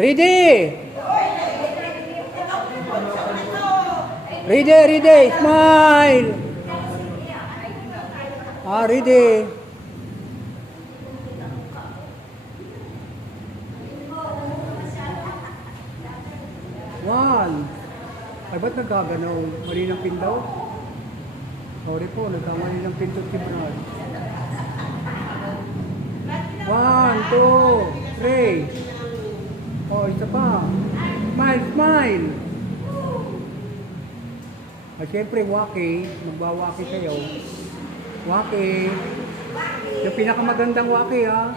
Ready! Ready! Smile! Ready! One. Ay, ba't nagkaganaw? Mali ng pin daw? Sorry po, nagkamali ng pin to Timbrad. 1, 2, 3. Oh, isa pa. Smile! Siyempre, waki. Magwawaki kayo. Waki. Yung pinakamagandang waki, ha?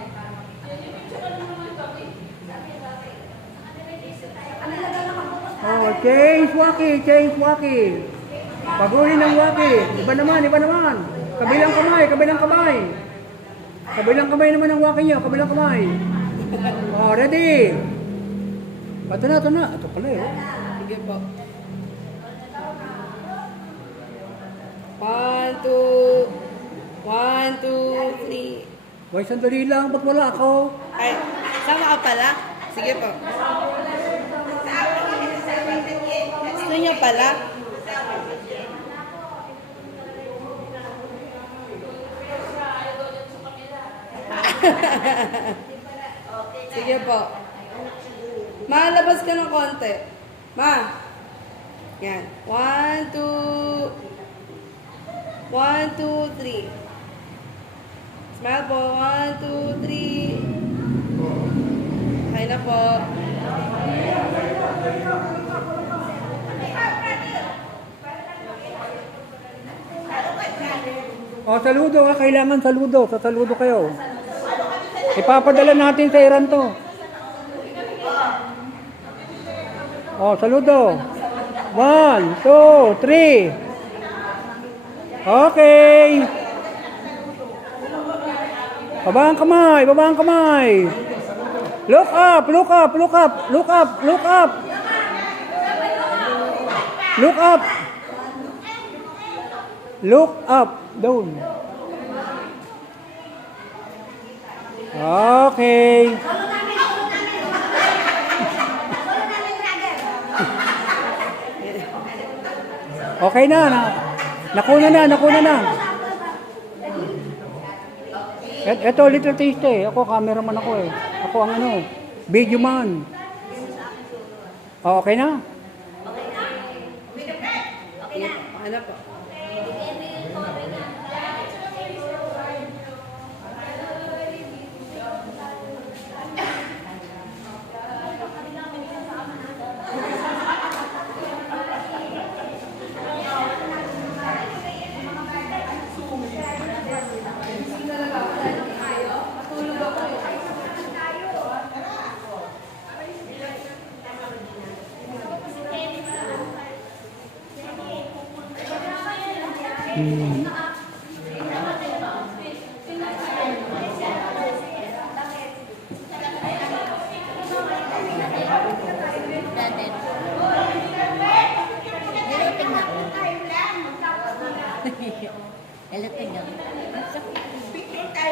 Oh, change waki. Paguhin ng waki. Iba naman. Kabilang kamay. Kabilang kamay naman ang waki niya. Kabilang kamay. Oh, ready? Ito na. Ito pala eh. Sige po. 1, 2, 3. Why, sandali lang. Ba't wala ako? Ay, sama ka pala? Sige po. Gusto niya pala? Sige po. Ma, labas ka ng konti. Ma. Yan. 1, 2, 3. Smile po. 1, 2, 3. Okay na po. Oh, saludo ha. Kailangan saludo. Saludo kayo. Ipapadala natin sa Iran to. Oh, saludo. 1, 2, 3. Okay. Babang kamay. Look up. Look up. Down. Okay. Okay na. Nakuna na. Ito, little taste eh. Ako, cameraman ako eh. Ako ang video man. Oh, okay na? Ano po?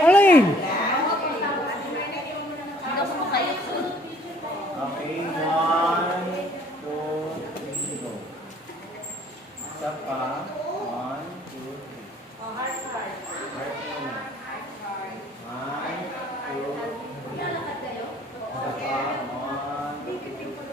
Alin? Okay, 1, 2, 3, go. Isa pa. 1, 2, 3. Heart muna. 1, 2, 3. Isa pa. 1, 2, 3.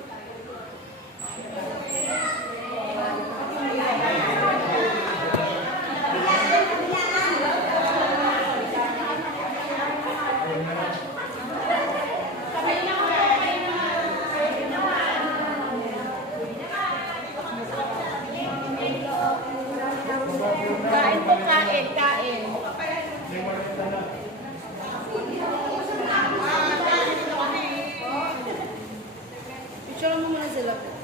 Kain po, kain. Picture mo muna sila po.